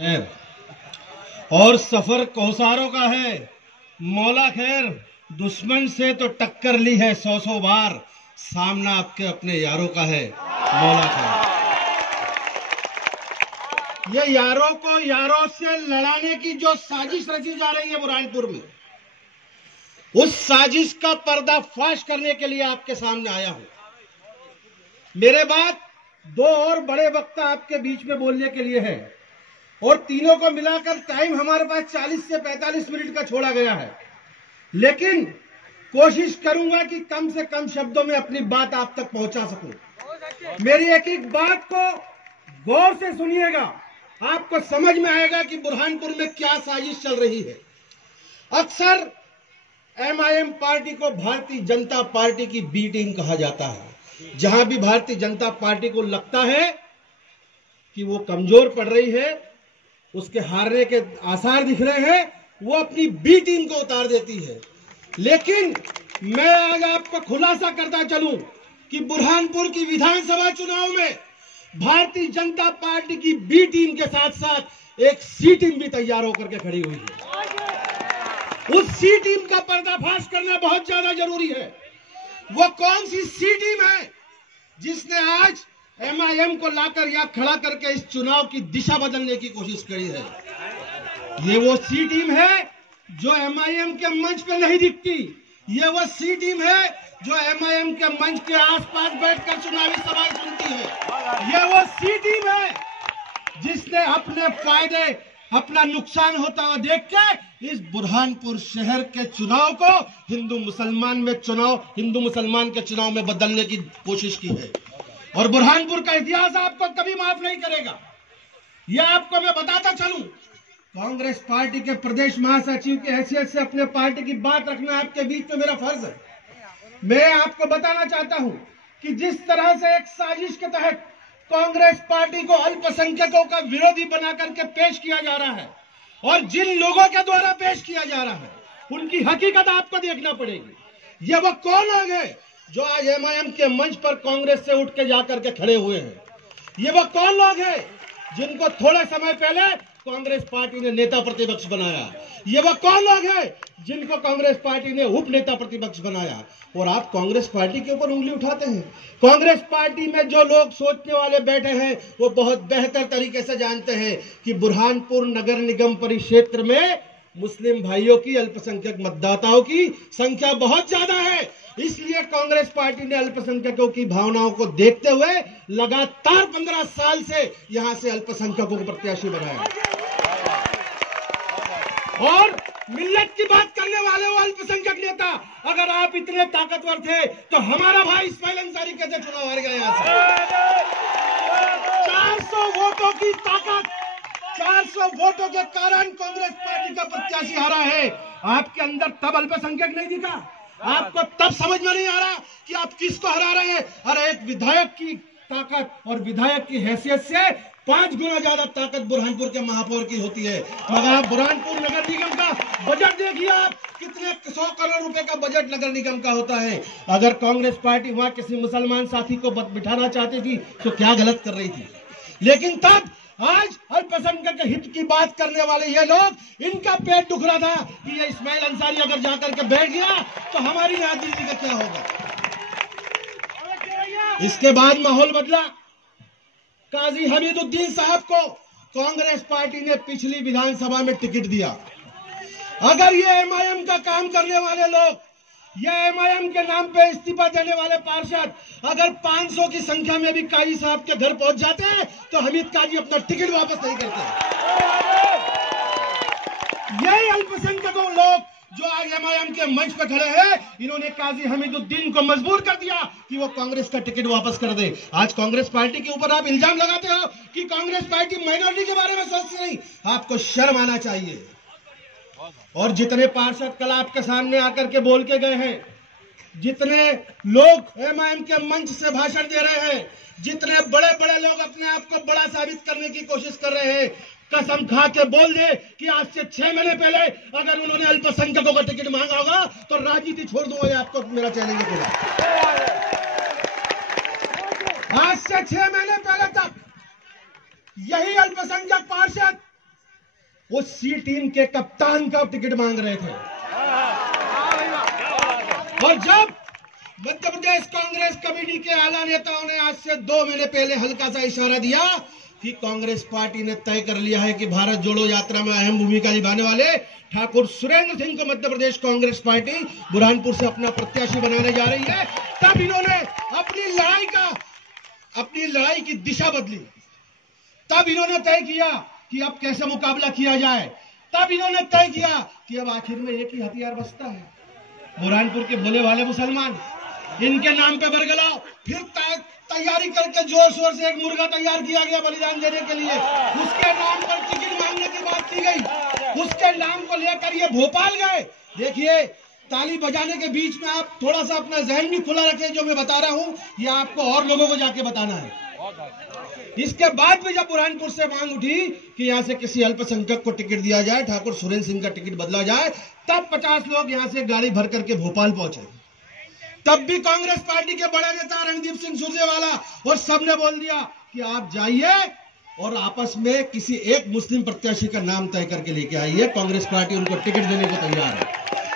है और सफर कौसारों का है। मौला खैर दुश्मन से तो टक्कर ली है 100 बार, सामना आपके अपने यारों का है। मौला खैर ये यारों को यारों से लड़ाने की जो साजिश रची जा रही है बुरहानपुर में, उस साजिश का पर्दाफाश करने के लिए आपके सामने आया हूं। मेरे बाद दो और बड़े वक्ता आपके बीच में बोलने के लिए है और तीनों को मिलाकर टाइम हमारे पास 40 से 45 मिनट का छोड़ा गया है, लेकिन कोशिश करूंगा कि कम से कम शब्दों में अपनी बात आप तक पहुंचा सकूं। मेरी एक एक बात को गौर से सुनिएगा, आपको समझ में आएगा कि बुरहानपुर में क्या साजिश चल रही है। अक्सर एमआईएम पार्टी को भारतीय जनता पार्टी की बी टीम कहा जाता है। जहां भी भारतीय जनता पार्टी को लगता है कि वो कमजोर पड़ रही है, उसके हारने के आसार दिख रहे हैं, वो अपनी बी टीम को उतार देती है। लेकिन मैं आज आपको खुलासा करता चलूं कि बुरहानपुर की विधानसभा चुनाव में भारतीय जनता पार्टी की बी टीम के साथ साथ एक सी टीम भी तैयार होकर के खड़ी हुई है। उस सी टीम का पर्दाफाश करना बहुत ज्यादा जरूरी है। वो कौन सी सी टीम है जिसने आज एमआईएम को लाकर या खड़ा करके इस चुनाव की दिशा बदलने की कोशिश करी है? ये वो सी टीम है जो एमआईएम के मंच पे नहीं दिखती। ये वो सी टीम है जो एमआईएम के मंच के आसपास बैठकर चुनावी सवाल सुनती है। ये वो सी टीम है जिसने अपने फायदे, अपना नुकसान होता हुआ देख के इस बुरहानपुर शहर के चुनाव को हिंदू मुसलमान के चुनाव में बदलने की कोशिश की है। और बुरहानपुर का इतिहास आपको कभी माफ नहीं करेगा। यह आपको मैं बताता चलूं, कांग्रेस पार्टी के प्रदेश महासचिव की हैसियत से अपने पार्टी की बात रखना आपके बीच में मेरा फर्ज है। मैं आपको बताना चाहता हूं कि जिस तरह से एक साजिश के तहत कांग्रेस पार्टी को अल्पसंख्यकों का विरोधी बना करके पेश किया जा रहा है और जिन लोगों के द्वारा पेश किया जा रहा है उनकी हकीकत आपको देखना पड़ेगी। ये वो कौन लोग हैं जो आज एमआईएम के मंच पर कांग्रेस से उठ के जाकर के खड़े हुए हैं? ये वो कौन लोग हैं जिनको थोड़े समय पहले कांग्रेस पार्टी ने नेता प्रतिपक्ष बनाया? ये वो कौन लोग हैं जिनको कांग्रेस पार्टी ने उप नेता प्रतिपक्ष बनाया? और आप कांग्रेस पार्टी के ऊपर उंगली उठाते हैं। कांग्रेस पार्टी में जो लोग सोचने वाले बैठे हैं वो बहुत बेहतर तरीके से जानते हैं कि बुरहानपुर नगर निगम परिक्षेत्र में मुस्लिम भाइयों की, अल्पसंख्यक मतदाताओं की संख्या बहुत ज्यादा है। इसलिए कांग्रेस पार्टी ने अल्पसंख्यकों की भावनाओं को देखते हुए लगातार 15 साल से यहां से अल्पसंख्यकों को प्रत्याशी बनाया। और मिल्लत की बात करने वाले वो अल्पसंख्यक नेता, अगर आप इतने ताकतवर थे तो हमारा भाई इस्माइल अंसारी कैसे चुनाव हार गया? यहां से 400 वोटों की ताकत, 400 वोटों के कारण कांग्रेस पार्टी का प्रत्याशी हारा है। आपके अंदर तब अल्पसंख्यक नहीं दिखा? आपको तब समझ में नहीं आ रहा कि आप किसको हरा रहे हैं? अरे एक विधायक की ताकत और विधायक की हैसियत से 5 गुना ज्यादा ताकत बुरहानपुर के महापौर की होती है। मगर आप बुरहानपुर नगर निगम का बजट देखिए, आप कितने 100 करोड़ रुपए का बजट नगर निगम का होता है। अगर कांग्रेस पार्टी वहां किसी मुसलमान साथी को बिठाना चाहती थी तो क्या गलत कर रही थी? लेकिन तब आज अल्पसंख्यक के हित की बात करने वाले ये लोग, इनका पेट दुख रहा था कि ये इस्माइल अंसारी अगर जाकर के बैठ गया तो हमारी यहाँ दिल्ली का क्या होगा। इसके बाद माहौल बदला। काजी हमीदुद्दीन साहब को कांग्रेस पार्टी ने पिछली विधानसभा में टिकट दिया। अगर ये एमआईएम का काम करने वाले लोग, ये एमआईएम के नाम पे इस्तीफा देने वाले पार्षद अगर 500 की संख्या में भी काजी साहब के घर पहुंच जाते हैं तो हमीद काजी अपना टिकट वापस नहीं करते। यही अल्पसंख्यकों लोग जो आज एमआईएम के मंच पर खड़े हैं, इन्होंने काजी हमीदुद्दीन को मजबूर कर दिया कि वो कांग्रेस का टिकट वापस कर दे। आज कांग्रेस पार्टी के ऊपर आप इल्जाम लगाते हो कि कांग्रेस पार्टी माइनॉरिटी के बारे में सोचती नहीं। आपको शर्म आना चाहिए। और जितने पार्षद कल आपके सामने आकर के बोल के गए हैं, जितने लोग एमआईएम के मंच से भाषण दे रहे हैं, जितने बड़े बड़े लोग अपने आप को बड़ा साबित करने की कोशिश कर रहे हैं, कसम खा के बोल दे कि आज से 6 महीने पहले अगर उन्होंने अल्पसंख्यकों का टिकट मांगा होगा तो राजनीति छोड़ दूंगा। ये आपको मेरा चैलेंज है। आज से 6 महीने पहले तक यही अल्पसंख्यक पार्षद वो सी टीम के कप्तान का टिकट मांग रहे थे। और जब मध्य प्रदेश कांग्रेस कमेटी के आला नेताओं ने आज से 2 महीने पहले हल्का सा इशारा दिया कि कांग्रेस पार्टी ने तय कर लिया है कि भारत जोड़ो यात्रा में अहम भूमिका निभाने वाले ठाकुर सुरेंद्र सिंह को मध्य प्रदेश कांग्रेस पार्टी बुरहानपुर से अपना प्रत्याशी बनाने जा रही है, तब इन्होंने अपनी लड़ाई की दिशा बदली। तब इन्होंने तय किया कि अब कैसे मुकाबला किया जाए। तब इन्होंने तय किया कि अब आखिर में एक ही हथियार बचता है, बुरहानपुर के भोले वाले मुसलमान। इनके नाम पे बरगलाओ। फिर तैयारी करके जोर शोर से एक मुर्गा तैयार किया गया बलिदान देने के लिए। उसके नाम पर टिकट मांगने की बात की गई। उसके नाम को लेकर ये भोपाल गए। देखिए, ताली बजाने के बीच में आप थोड़ा सा अपना जहन भी खुला रखें। जो मैं बता रहा हूं ये आपको और लोगों को जाके बताना है। इसके बाद भी जब बुरहानपुर से मांग उठी कि यहां से किसी अल्पसंख्यक को टिकट दिया जाए, ठाकुर सुरेंद्र सिंह का टिकट बदला जाए, तब 50 लोग यहां से गाड़ी भर करके भोपाल पहुंचे। तब भी कांग्रेस पार्टी के बड़े नेता रणदीप सिंह सुरजेवाला और सबने बोल दिया कि आप जाइए और आपस में किसी एक मुस्लिम प्रत्याशी का नाम तय करके लेके आइए, कांग्रेस पार्टी उनको टिकट देने को तैयार है।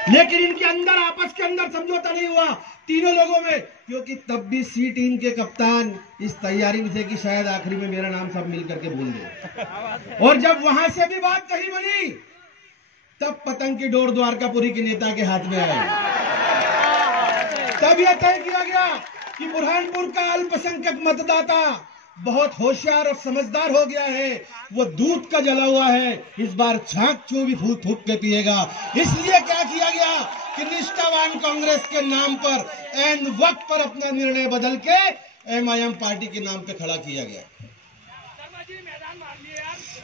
लेकिन इनके अंदर आपस के अंदर समझौता नहीं हुआ तीनों लोगों में, क्योंकि तब भी सी टीम के कप्तान इस तैयारी में थे कि शायद आखिरी में मेरा नाम सब मिल करके भूल गए। और जब वहां से भी बात कही बनी, तब पतंग की डोर द्वारकापुरी के नेता के हाथ में आई। तब यह तय किया गया कि बुरहानपुर का अल्पसंख्यक मतदाता बहुत होशियार और समझदार हो गया है। वो दूध का जला हुआ है, इस बार छाक चू भी फूक फूक के पिएगा। इसलिए क्या किया गया कि निष्ठावान कांग्रेस के नाम पर एन वक्त पर अपना निर्णय बदल के एमआईएम पार्टी के नाम पे खड़ा किया गया।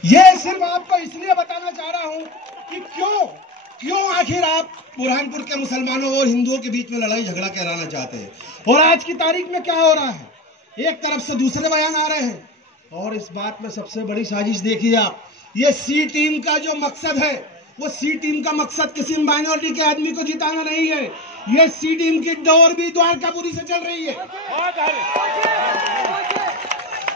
ये सिर्फ आपको इसलिए बताना चाह रहा हूं कि क्यों आखिर आप बुरहानपुर के मुसलमानों और हिंदुओं के बीच में लड़ाई झगड़ा कराना चाहते हैं। और आज की तारीख में क्या हो रहा है, एक तरफ से दूसरे बयान आ रहे हैं। और इस बात में सबसे बड़ी साजिश देखिए आप, ये सी टीम का जो मकसद है, वो सी टीम का मकसद किसी माइनॉरिटी के आदमी को जिताना नहीं है। ये सी टीम की डोर भी द्वारकापुरी से चल रही है।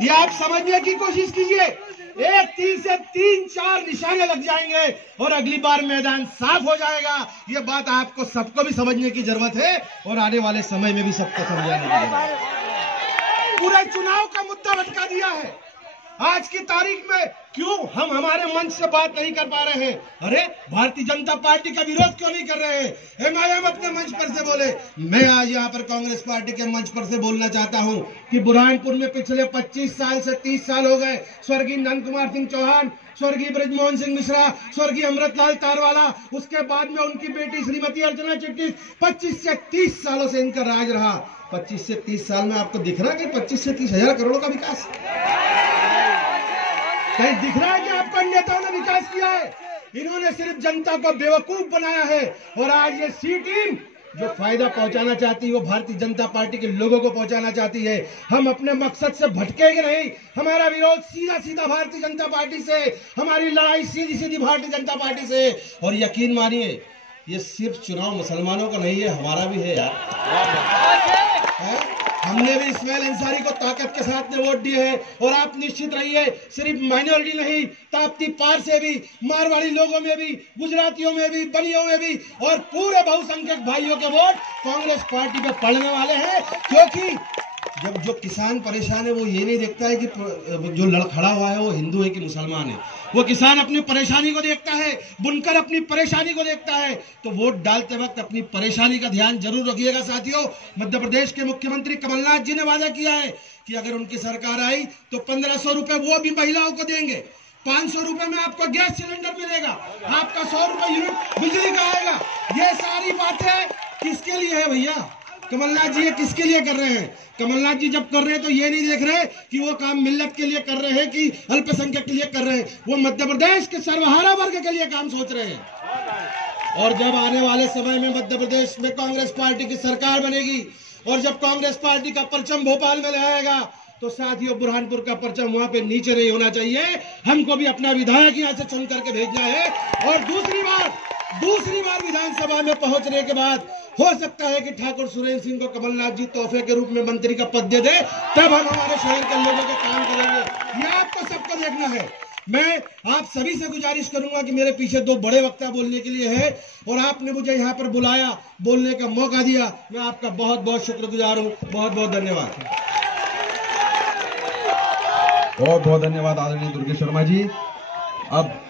ये आप समझने की कोशिश कीजिए। एक तीर से 3-4 निशाने लग जाएंगे और अगली बार मैदान साफ हो जाएगा। ये बात आपको सबको भी समझने की जरूरत है और आने वाले समय में भी सबको समझाने की जरूरत है। पूरे चुनाव का मुद्दा भटका दिया है। आज की तारीख में क्यों हम हमारे मंच से बात नहीं कर पा रहे हैं? अरे भारतीय जनता पार्टी का विरोध क्यों नहीं कर रहे हैं? एमआईएम अपने मंच पर से बोले। मैं आज यहाँ पर कांग्रेस पार्टी के मंच पर से बोलना चाहता हूँ कि बुरहानपुर में पिछले 25 साल से 30 साल हो गए स्वर्गीय नंद कुमार सिंह चौहान, स्वर्गीय बृजमोहन सिंह मिश्रा, स्वर्गीय अमृतलाल तारवाला, उसके बाद में उनकी बेटी श्रीमती अर्चना चिट्टी, 25 से 30 सालों से इनका राज रहा। 25 से 30 साल में आपको दिख रहा है कि 25 से 30 हजार करोड़ों का विकास कहीं दिख रहा है कि आपको नेताओं ने विकास किया है? इन्होंने सिर्फ जनता को बेवकूफ बनाया है। और आज ये सी टीम जो फायदा पहुंचाना चाहती है वो भारतीय जनता पार्टी के लोगों को पहुंचाना चाहती है। हम अपने मकसद से भटकेंगे नहीं। हमारा विरोध सीधा सीधा भारतीय जनता पार्टी से, हमारी लड़ाई सीधी सीधी भारतीय जनता पार्टी से। और यकीन मानिए, ये सिर्फ चुनाव मुसलमानों का नहीं है, हमारा भी है यार। हमने भी इस्माइल अंसारी को ताकत के साथ में वोट दिए हैं। और आप निश्चित रहिए, सिर्फ माइनॉरिटी नहीं, ताप्ती पार से भी, मारवाड़ी लोगों में भी, गुजरातियों में भी, बलियों में भी और पूरे बहुसंख्यक भाइयों के वोट कांग्रेस पार्टी पे पड़ने वाले हैं। क्योंकि जब जो किसान परेशान है वो ये नहीं देखता है कि जो लड़खड़ा हुआ है वो हिंदू है कि मुसलमान है। वो किसान अपनी परेशानी को देखता है, बुनकर अपनी परेशानी को देखता है। तो वोट डालते वक्त अपनी परेशानी का ध्यान जरूर रखिएगा साथियों। मध्य प्रदेश के मुख्यमंत्री कमलनाथ जी ने वादा किया है कि अगर उनकी सरकार आई तो 1500 रुपए वो भी महिलाओं को देंगे। 500 रुपए में आपको गैस सिलेंडर मिलेगा, आपका 100 रुपए यूनिट बिजली का आएगा। ये सारी बातें किसके लिए है भैया? कमलनाथ जी ये किसके लिए कर रहे हैं? कमलनाथ जी जब कर रहे हैं तो ये नहीं देख रहे कि वो काम मिल्लत के लिए कर रहे हैं कि अल्पसंख्यक के लिए कर रहे हैं। वो मध्य प्रदेश के सर्वहारा वर्ग के लिए काम सोच रहे हैं। और जब आने वाले समय में मध्य प्रदेश में कांग्रेस पार्टी की सरकार बनेगी और जब कांग्रेस पार्टी का परचम भोपाल में लहराएगा तो साथियों बुरहानपुर का परचम वहां पे नीचे नहीं होना चाहिए। हमको भी अपना विधायक यहां से चुन करके भेजना है। और दूसरी बार विधानसभा में पहुंचने के बाद हो सकता है कि ठाकुर सुरेंद्र सिंह को कमलनाथ जी तोहफे के रूप में मंत्री का पद दे दे, तब हम हमारे शहर के लोगों के काम करेंगे। ये आपको सबको देखना है। मैं आप सभी से गुजारिश करूंगा कि मेरे पीछे दो बड़े वक्ता बोलने के लिए है और आपने मुझे यहाँ पर बुलाया, बोलने का मौका दिया, मैं आपका बहुत बहुत शुक्रगुजार हूँ। बहुत बहुत धन्यवाद। बहुत बहुत धन्यवाद आदरणीय दुर्गेश शर्मा जी। अब